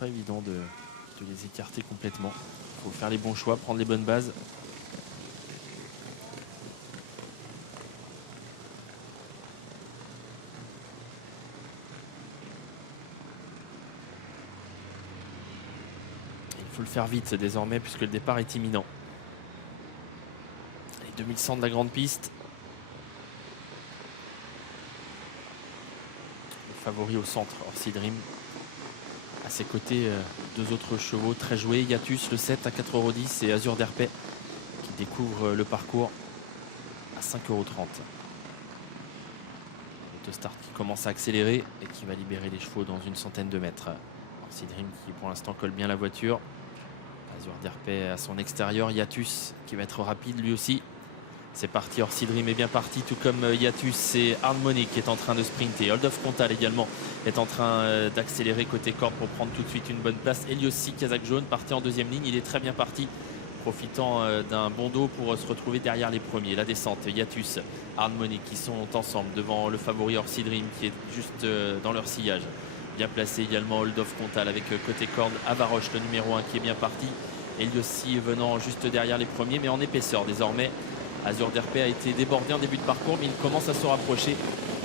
pas évident de les écarter complètement. Il faut faire les bons choix, prendre les bonnes bases. Il faut le faire vite désormais puisque le départ est imminent. Les 2100 de la grande piste. Le favori au centre, Orsi Dream. À ses côtés, deux autres chevaux très joués. Yatus, le 7 à 4,10 € et Azur d'Herpet qui découvre le parcours à 5,30 €. Autostart qui commence à accélérer et qui va libérer les chevaux dans une centaine de mètres. Orsi Dream qui pour l'instant colle bien la voiture. Azur d'Herpet à son extérieur. Yatus qui va être rapide lui aussi. C'est parti, Orsi Dream est bien parti, tout comme Yatus. C'est Harmonic qui est en train de sprinter. Hold of Contal également est en train d'accélérer côté corde pour prendre tout de suite une bonne place. Eliossi, Kazakh jaune, parti en deuxième ligne. Il est très bien parti, profitant d'un bon dos pour se retrouver derrière les premiers. La descente, Yatus, Harmonic qui sont ensemble devant le favori Orsi Dream qui est juste dans leur sillage. Bien placé également Hold of Contal avec côté corde Avaroche, le numéro 1 qui est bien parti. Eliossi venant juste derrière les premiers, mais en épaisseur désormais. Azur d'Herpet a été débordé en début de parcours, mais il commence à se rapprocher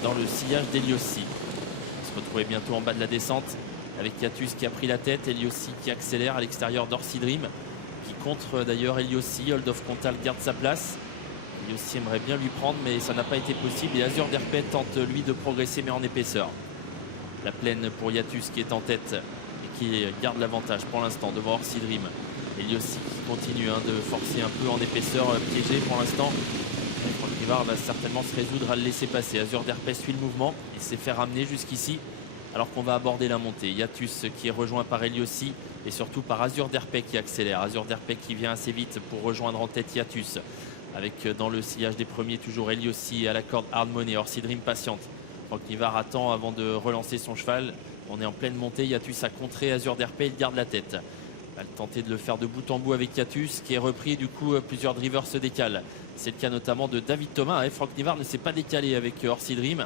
dans le sillage d'Eliossi. On se retrouvait bientôt en bas de la descente avec Yatus qui a pris la tête, Eliossi qui accélère à l'extérieur d'Orsi Dream, qui contre d'ailleurs Eliossi. Hold of Contal garde sa place. Eliossi aimerait bien lui prendre, mais ça n'a pas été possible. Et Azur d'Herpet tente lui de progresser, mais en épaisseur. La plaine pour Yatus qui est en tête et qui garde l'avantage pour l'instant devant Orsi Dream. Eliossi qui continue de forcer un peu en épaisseur, piégé pour l'instant. Franck Rivard va certainement se résoudre à le laisser passer. Azur d'Herpet suit le mouvement et s'est fait ramener jusqu'ici alors qu'on va aborder la montée. Yatus qui est rejoint par Eliossi et surtout par Azur d'Herpet qui accélère. Azur d'Herpet qui vient assez vite pour rejoindre en tête Yatus. Avec dans le sillage des premiers toujours Eliossi à la corde Hard Money. Orsi Dream patiente. Franck Rivard attend avant de relancer son cheval. On est en pleine montée. Yatus a contré Azur d'Herpet, il garde la tête. Elle va tenter de le faire de bout en bout avec Yatus qui est repris et du coup plusieurs drivers se décalent. C'est le cas notamment de David Thomas. Franck Rivard ne s'est pas décalé avec Orsi Dream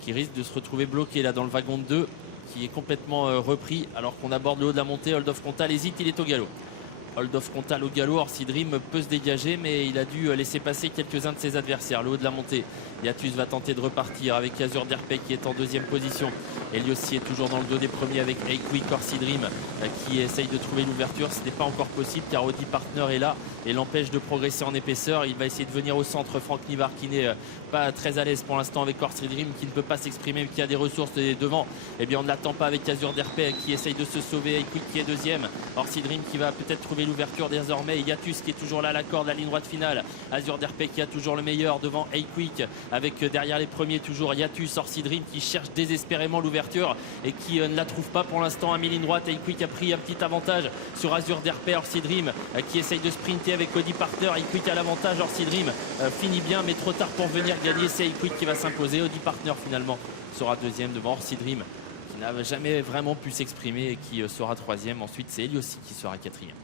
qui risque de se retrouver bloqué là dans le wagon de 2 qui est complètement repris alors qu'on aborde le haut de la montée. Hold of Contal hésite, il est au galop. Hold of Contal au galop, Orsi Dream peut se dégager mais il a dû laisser passer quelques-uns de ses adversaires. Le haut de la montée, Yatus va tenter de repartir avec Azur d'Herpet qui est en deuxième position. Eliossi est toujours dans le dos des premiers avec Quick. Orsi Dream qui essaye de trouver l'ouverture. Ce n'est pas encore possible car Audi Partner est là et l'empêche de progresser en épaisseur. Il va essayer de venir au centre. Franck Rivard qui n'est pas très à l'aise pour l'instant avec Orsi Dream qui ne peut pas s'exprimer, qui a des ressources devant. Eh bien on ne l'attend pas avec Azur d'Herpet qui essaye de se sauver. Quick qui est deuxième. Orsi Dream qui va peut-être trouver l'ouverture désormais. Yatus qui est toujours là à la corde, la ligne droite finale. Azur d'Herpet qui a toujours le meilleur devant Quick avec derrière les premiers toujours Yatus. Orsi Dream qui cherche désespérément l'ouverture et qui ne la trouve pas pour l'instant à mi-ligne droite. Quick a pris un petit avantage sur Azur d'Herpet. Orsi Dream qui essaye de sprinter avec Audi Partner. Quick a l'avantage. Orsi Dream finit bien mais trop tard pour venir gagner. C'est Quick qui va s'imposer. Audi Partner finalement sera deuxième devant Orsi Dream qui n'a jamais vraiment pu s'exprimer et qui sera troisième. Ensuite c'est Eliossi qui sera quatrième.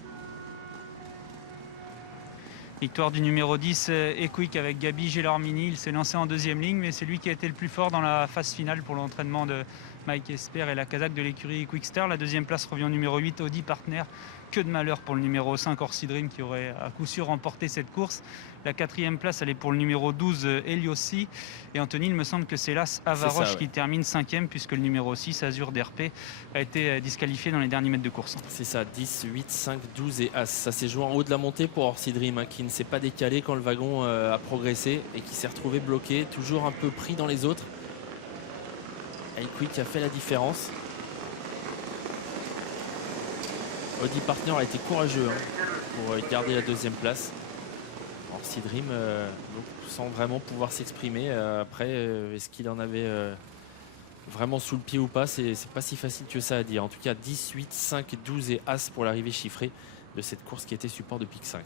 Victoire du numéro 10, Quick avec Gabi Gelormini. Il s'est lancé en deuxième ligne, mais c'est lui qui a été le plus fort dans la phase finale pour l'entraînement de Mike Esper et la Kazakh de l'écurie Quickster. La deuxième place revient au numéro 8, Audi Partner. Que de malheur pour le numéro 5, Orsi Dream, qui aurait à coup sûr remporté cette course. La quatrième place, elle est pour le numéro 12, Eliossi. Et Anthony, il me semble que c'est l'As Avaroche qui termine cinquième, puisque le numéro 6, Azur d'Herpet, a été disqualifié dans les derniers mètres de course. C'est ça, 10, 8, 5, 12 et As. Ça s'est joué en haut de la montée pour Orsi Dream, qui ne s'est pas décalé quand le wagon a progressé et qui s'est retrouvé bloqué, toujours un peu pris dans les autres. Quick a fait la différence. Audi Partner a été courageux pour garder la deuxième place. Orsi Dream sans vraiment pouvoir s'exprimer. Après, est-ce qu'il en avait vraiment sous le pied ou pas? C'est pas si facile que ça à dire. En tout cas, 10, 8, 5, 12 et As pour l'arrivée chiffrée de cette course qui était support de pic 5.